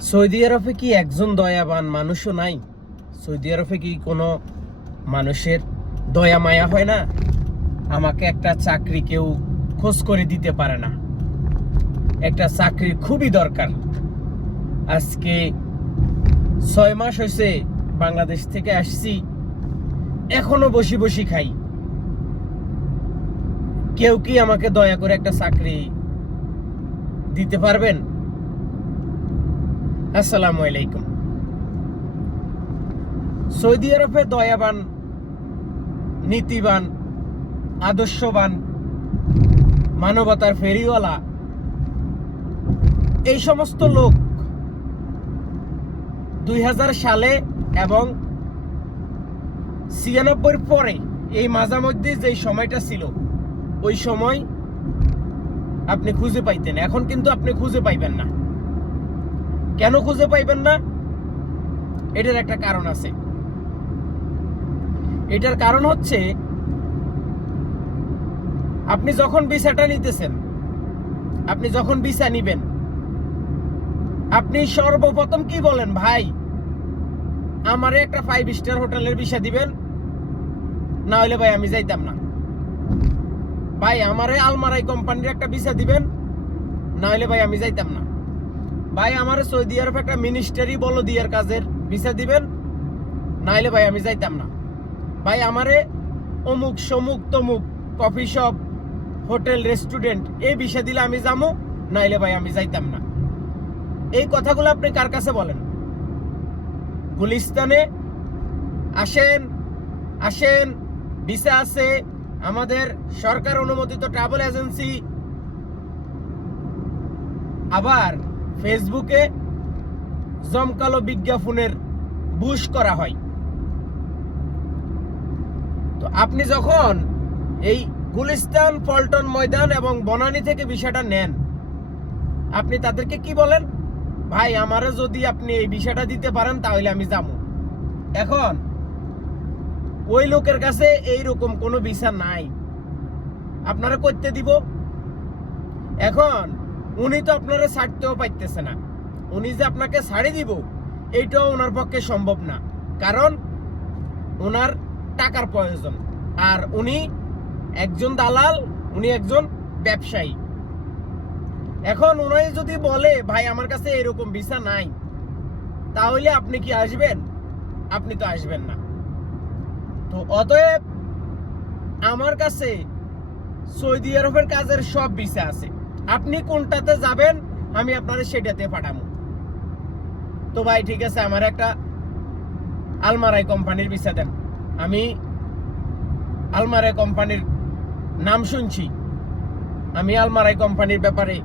Saudi আরবে কি একজন দয়াবান মানুষও নাই? সৌদি আরবে কি কোনো মানুষের দয়া মায়া হয় না? আমাকে একটা চাকরি কেউ খোঁজ করে দিতে পারে না। একটা চাকরির খুবই দরকার। আজকে ছয় মাস হয়েছে বাংলাদেশ থেকে আসছি। এখনও বসি বসি খাই। কেউ কি আমাকে দয়া করে একটা চাকরি দিতে পারবেন? আসসালামু আলাইকুম। সৌদি আরবে দয়াবান, নীতিবান, আদর্শবান, মানবতার ফেরিওয়ালা, এই সমস্ত লোক দুই হাজার সালে এবং ছিয়ানব্বই পরে এই মাঝামধ্যে যে সময়টা ছিল, ওই সময় আপনি খুঁজে পাইতেন। এখন কিন্তু আপনি খুঁজে পাইবেন না। কেন খুঁজে পাইবেন না? এটার একটা কারণ আছে। এটার কারণ হচ্ছে, আপনি যখন ভিসাটা নিতেছেন, আপনি যখন ভিসা নিবেন, আপনি সর্বপ্রথম কি বলেন, ভাই, আমারে একটা ফাইভ স্টার হোটেলের ভিসা দিবেন না হলে ভাই আমি যাইতাম না। ভাই, আমারে আলমারাই কোম্পানির একটা ভিসা দিবেন না হলে ভাই আমি যাইতাম না। ভাই, আমার সৌদি আরব একটা মিনিস্টারি বলো দিয়ার কাজের। ভিসা দিবেন? না হলে ভাই, আমি যাইতাম না। ভাই, আমারে অমুক, সমুক, তমুক কফি শপ হোটেল রেস্টুরেন্ট এই ভিসা দিলে আমি যাব না হলে ভাই, আমি যাইতাম না। এই কথাগুলো আপনি কার কাছে বলেন? গুলিস্তানে আসেন আসেন, ভিসা আছে, আমাদের সরকার অনুমোদিত ট্রাভেল এজেন্সি আবার ফেসবুকে জমকালো বিজ্ঞাপনের বুশ করা হয়। তো আপনি যখন এই গুলিস্তান, পল্টন ময়দান এবং বনানী থেকে বিষয়টা নেন, আপনি তাদেরকে কি বলেন? ভাই, আমারও যদি আপনি এই বিষয়টা দিতে পারেন, তাহলে আমি যাব। এখন, ওই লোকের কাছে এই রকম কোনো ভিসা নাই। আপনারা করতে দিব। এখন উনি তো আপনারা ছাড়তেও পাইতেছে না। উনি যে আপনাকে ছাড়ে দিব, এইটাও ওনার পক্ষে সম্ভব না। কারণ ওনার টাকার প্রয়োজন। আর উনি একজন দালাল, উনি একজন ব্যবসায়ী। এখন উনি যদি বলে, ভাই, আমার কাছে এরকম ভিসা নাই, তাহলে আপনি কি আসবেন? আপনি তো আসবেন না। তো অতএব আমার কাছে সৌদি আরবের কাজের সব ভিসা আছে। আপনি কোনটাতে যাবেন, আমি আপনার সেটাতে পাঠাবো। তো ভাই, ঠিক আছে, আমার একটা আলমারাই কোম্পানির ভিসা দেন। আমি আলমারাই কোম্পানির নাম শুনছি। আমি আলমারাই কোম্পানির ব্যাপারে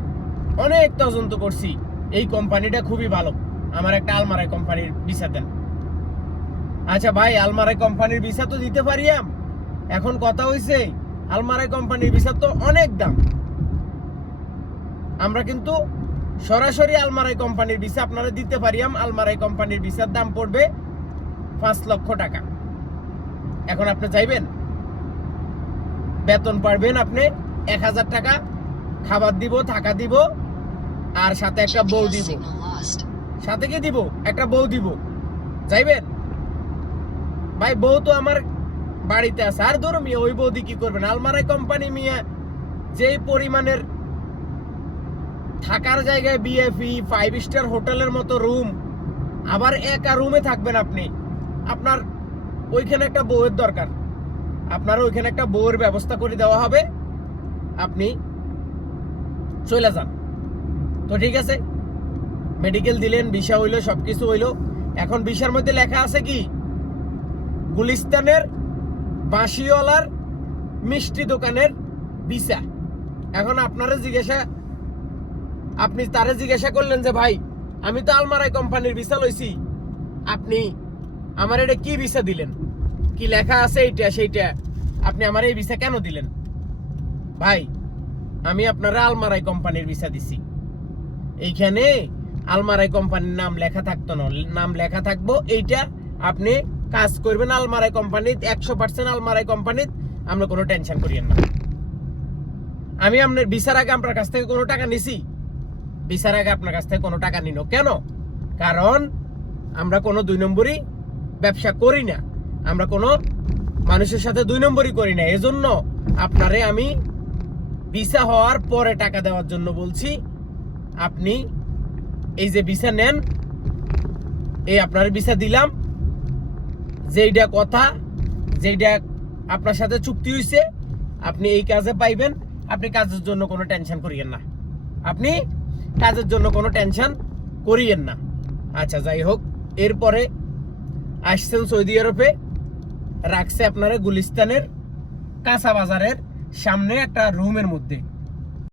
অনেক তদন্ত করছি। এই কোম্পানিটা খুবই ভালো। আমার একটা আলমারাই কোম্পানির ভিসা দেন। আচ্ছা ভাই, আলমারাই কোম্পানির ভিসা তো দিতে পারি। এখন কথা হইছে, আলমারাই কোম্পানির ভিসা তো অনেক দাম। আমরা কিন্তু সরাসরি আলমারাই কোম্পানির ভিসা আপনারা দিতে পারিয়াম আলমারাই কোম্পানির ভিসার দাম পড়বে পাঁচ লক্ষ টাকা। এখন আপনি চাইবেন? বেতন পারবেন আপনি এক হাজার টাকা খাবার দিব থাকা দিব আর সাথে একটা বউ দিব। সাথে কি দিব? একটা বউ দিব। যাইবেন ভাই বউ তো আমার বাড়িতে আছে। আর ধরো মিয়া ওই বৌদি কি করবেন? আলমারাই কোম্পানি মিয়া যেই পরিমাণের থাকার জায়গায় বিএফি ফাইভ স্টার হোটেলের মতো রুম আবার একা রুমে থাকবেন আপনি। আপনার ওইখানে একটা বউয়ের দরকার। আপনার ওইখানে একটা বউয়ের ব্যবস্থা করে দেওয়া হবে। আপনি চলে যান। তো ঠিক আছে মেডিকেল দিলেন ভিসা হইল, সবকিছু হইল। এখন ভিসার মধ্যে লেখা আছে কি? গুলিস্তানের বাঁশিওয়ালার মিষ্টি দোকানের ভিসা এখন আপনারা জিজ্ঞাসা আপনি তারে জিজ্ঞাসা করলেন যে, ভাই, আমি তো আলমারাই কোম্পানির ভিসা লইছি। আপনি আমার এটা কি ভিসা দিলেন? কি লেখা আছে এইটা, সেইটা? আপনি আমার এই ভিসা কেন দিলেন? ভাই, আমি আপনারা আলমারাই কোম্পানির ভিসা দিছি। এইখানে আলমারাই কোম্পানির নাম লেখা থাকতো না। নাম লেখা থাকব, এইটা আপনি কাজ করবেন আলমারাই কোম্পানির, একশো পার্সেন্ট আলমারাই কোম্পানির। আমরা কোনো টেনশন করিয়েন না। আমি আপনার ভিসার আগে আপনার কাছ থেকে কোনো টাকা নিছি। ভিসার আগে আপনার কাছ থেকে কোনো টাকা নিন। কেন? কারণ আমরা কোনো দুই নম্বরই ব্যবসা করি না। আমরা কোনো মানুষের সাথে দুই নম্বরই করি না। এজন্য আপনারে আমি ভিসা হওয়ার পরে টাকা দেওয়ার জন্য বলছি, আপনি এই যে ভিসা নেন, এই আপনার ভিসা দিলাম যেইটা কথা যেইটা আপনার সাথে চুক্তি হয়েছে আপনি এই কাজে পাইবেন, আপনি কাজের জন্য কোনো টেনশন করিয়েন না। আপনি কাজের জন্য কোনো টেনশন করিয়েন না। আচ্ছা যাই হোক, এরপরে আসছেন সৌদি আরবে, রাখছে আপনারা গুলিস্তানের কাঁচা বাজারের সামনে একটা রুমের মধ্যে।